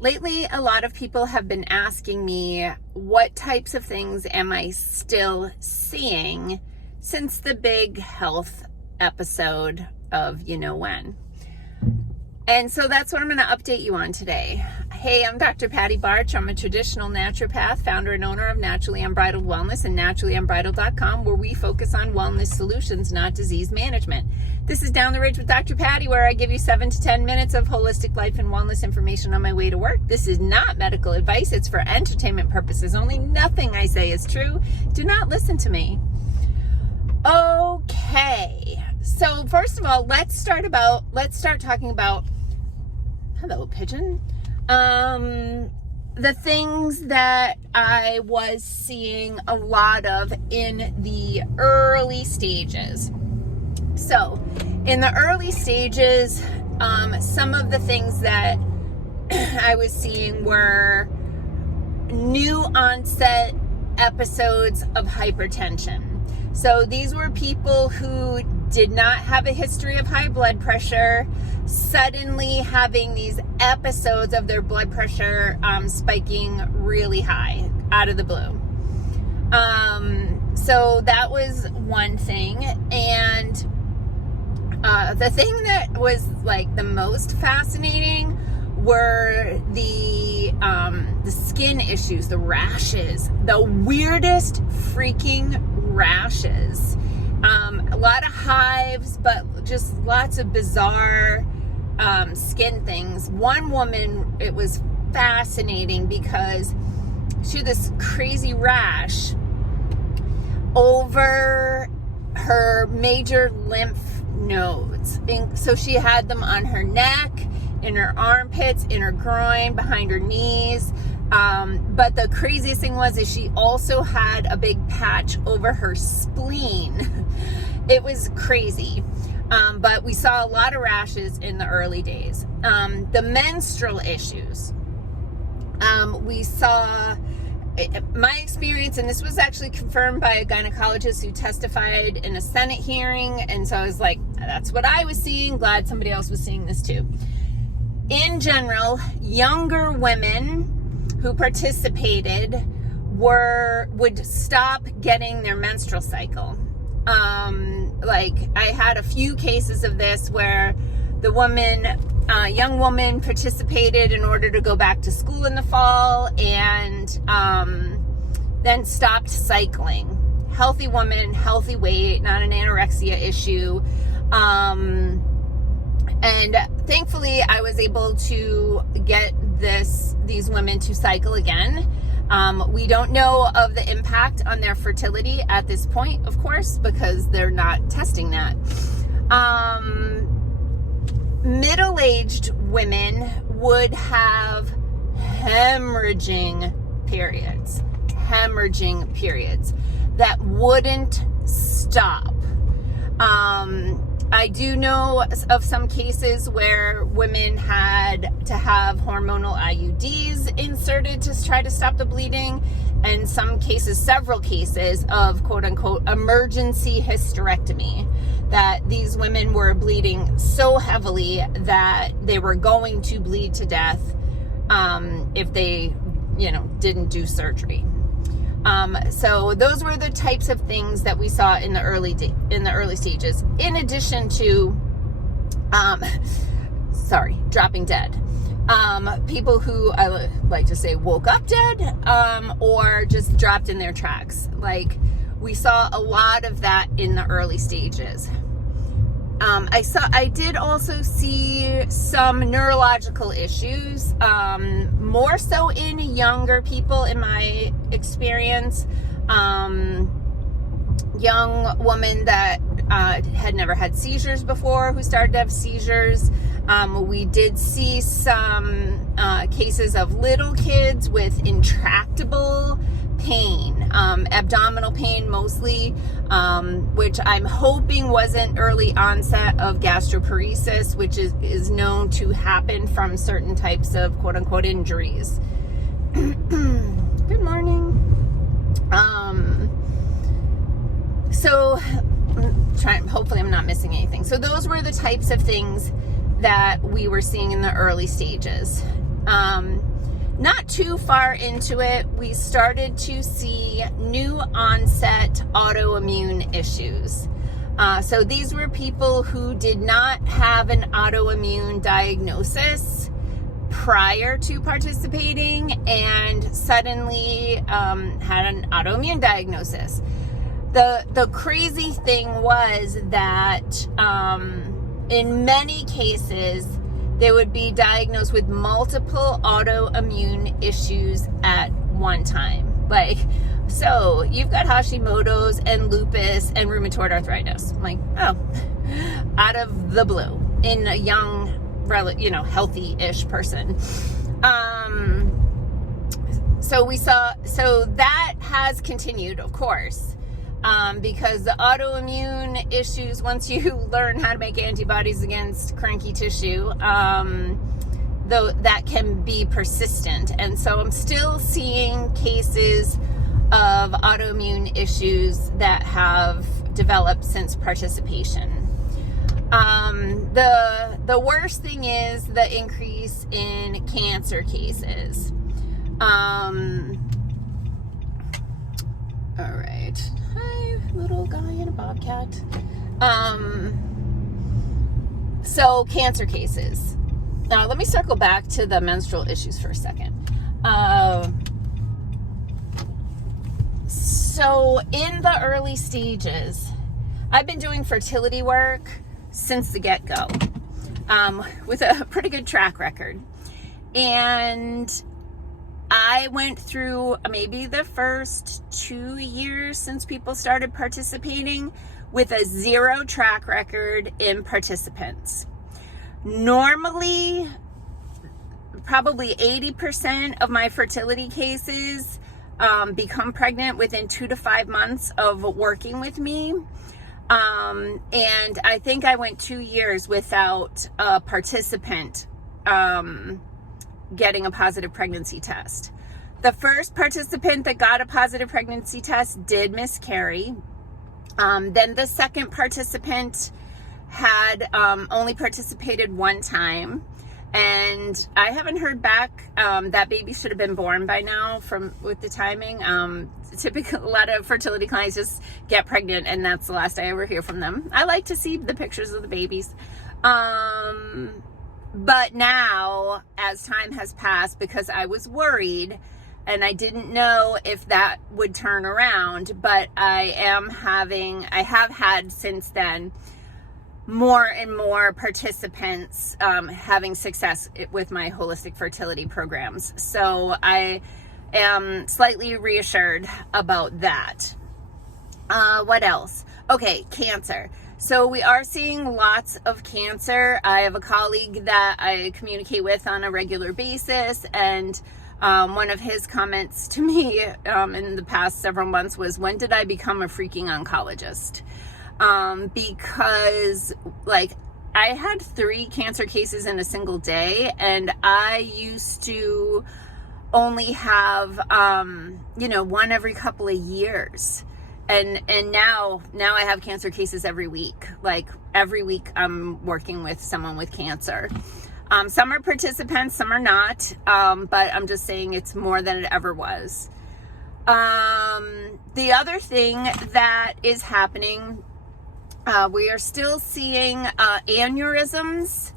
Lately, a lot of people have been asking me what types of things am I still seeing since the big health episode of you know when. And so that's what I'm going to update you on today. Hey, I'm Dr. Patty Barch. I'm a traditional naturopath, founder and owner of Naturally Unbridled Wellness and naturallyunbridled.com, where we focus on wellness solutions, not disease management. This is Down the Ridge with Dr. Patty, where I give you 7 to 10 minutes of holistic life and wellness information on my way to work. This is not medical advice. It's for entertainment purposes only. Nothing I say is true. Do not listen to me. Okay. So first of all, let's start talking about, hello, pigeon. The things that I was seeing a lot of in the early stages. So in the early stages, some of the things that I was seeing were new onset episodes of hypertension. So these were people who did not have a history of high blood pressure, suddenly having these episodes of their blood pressure spiking really high out of the blue. So that was one thing. And the thing that was like the most fascinating were the skin issues, the rashes, the weirdest freaking rashes. A lot of hives, but just lots of bizarre skin things. One woman, it was fascinating because she had this crazy rash over her major lymph nodes. And so she had them on her neck, in her armpits, in her groin, behind her knees. But the craziest thing was is she also had a big patch over her spleen. It was crazy. But we saw a lot of rashes in the early days. The menstrual issues. We saw, my experience, and this was actually confirmed by a gynecologist who testified in a Senate hearing. And so I was like, that's what I was seeing. Glad somebody else was seeing this too. In general, younger women who participated would stop getting their menstrual cycle. Like I had a few cases of this where the young woman participated in order to go back to school in the fall and then stopped cycling. Healthy woman, healthy weight, not an anorexia issue. And thankfully I was able to get these women to cycle again. We don't know of the impact on their fertility at this point, of course, because they're not testing that. Middle-aged women would have hemorrhaging periods that wouldn't stop. I do know of some cases where women had to have hormonal IUDs inserted to try to stop the bleeding, and several cases of quote unquote emergency hysterectomy, that these women were bleeding so heavily that they were going to bleed to death if they, didn't do surgery. So those were the types of things that we saw in the early stages, in addition to, dropping dead. People who I like to say woke up dead, or just dropped in their tracks. Like we saw a lot of that in the early stages. I did also see some neurological issues, more so in younger people in my experience. Young woman that had never had seizures before who started to have seizures. We did see some cases of little kids with intractable pain, abdominal pain mostly, which I'm hoping wasn't early onset of gastroparesis, which is known to happen from certain types of quote unquote injuries. Good morning. Hopefully I'm not missing anything. So those were the types of things that we were seeing in the early stages. Not too far into it, we started to see new onset autoimmune issues. So these were people who did not have an autoimmune diagnosis prior to participating and suddenly had an autoimmune diagnosis. The crazy thing was that in many cases, they would be diagnosed with multiple autoimmune issues at one time. Like, so you've got Hashimoto's and lupus and rheumatoid arthritis. I'm like, oh, out of the blue in a young, healthy-ish person. So that has continued, of course. Because the autoimmune issues, once you learn how to make antibodies against cranky tissue, though that can be persistent. And so I'm still seeing cases of autoimmune issues that have developed since participation. The worst thing is the increase in cancer cases. All right. Hi, little guy in a bobcat. So cancer cases. Now let me circle back to the menstrual issues for a second. So in the early stages, I've been doing fertility work since the get-go, with a pretty good track record. And I went through maybe the first 2 years since people started participating with a 0 track record in participants. Normally, probably 80% of my fertility cases become pregnant within 2 to 5 months of working with me. And I think I went 2 years without a participant getting a positive pregnancy test. The first participant that got a positive pregnancy test did miscarry. Then the second participant had only participated one time, and I haven't heard back. That baby should have been born by now with the timing. Typically, a lot of fertility clients just get pregnant, and that's the last I ever hear from them. I like to see the pictures of the babies. But now, as time has passed, because I was worried and I didn't know if that would turn around, but I have had since then more and more participants having success with my holistic fertility programs. So I am slightly reassured about that. What else? Okay, cancer. So we are seeing lots of cancer. I have a colleague that I communicate with on a regular basis, and one of his comments to me in the past several months was, when did I become a freaking oncologist? Because I had 3 cancer cases in a single day, and I used to only have, one every couple of years. And now I have cancer cases every week. Like every week I'm working with someone with cancer. Some are participants, some are not. But I'm just saying it's more than it ever was. The other thing that is happening, we are still seeing aneurysms.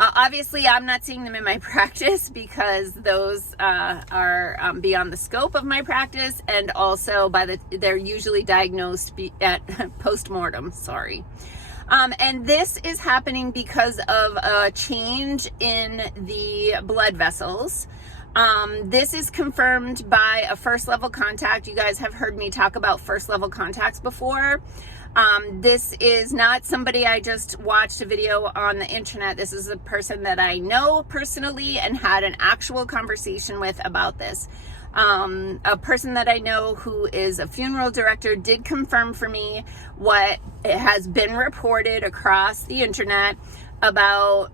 Obviously, I'm not seeing them in my practice because those are beyond the scope of my practice, and also they're usually diagnosed at post-mortem. Sorry. And this is happening because of a change in the blood vessels. This is confirmed by a first level contact. You guys have heard me talk about first level contacts before. This is not somebody I just watched a video on the internet. This is a person that I know personally and had an actual conversation with about this. A person that I know who is a funeral director did confirm for me what has been reported across the internet about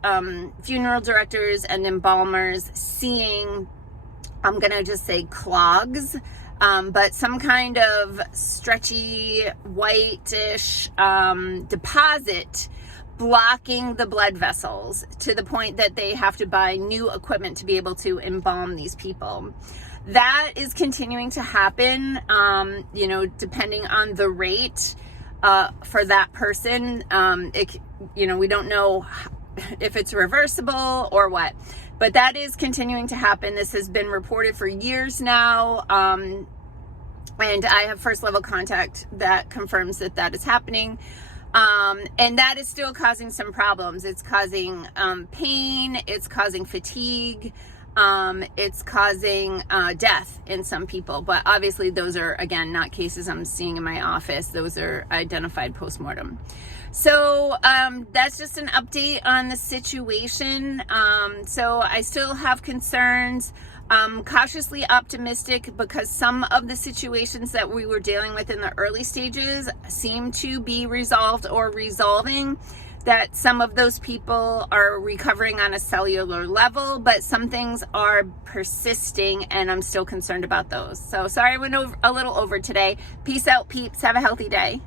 funeral directors and embalmers seeing, I'm going to just say clogs, but some kind of stretchy whitish deposit blocking the blood vessels to the point that they have to buy new equipment to be able to embalm these people. That is continuing to happen, depending on the rate for that person. We don't know if it's reversible or what, but that is continuing to happen. This has been reported for years now. And I have first level contact that confirms that that is happening. And that is still causing some problems. It's causing pain, it's causing fatigue, it's causing death in some people. But obviously those are, again, not cases I'm seeing in my office. Those are identified postmortem. So that's just an update on the situation. So I still have concerns. Cautiously optimistic because some of the situations that we were dealing with in the early stages seem to be resolved or resolving, that some of those people are recovering on a cellular level, but some things are persisting and I'm still concerned about those. So sorry I went a little over today. Peace out, peeps. Have a healthy day.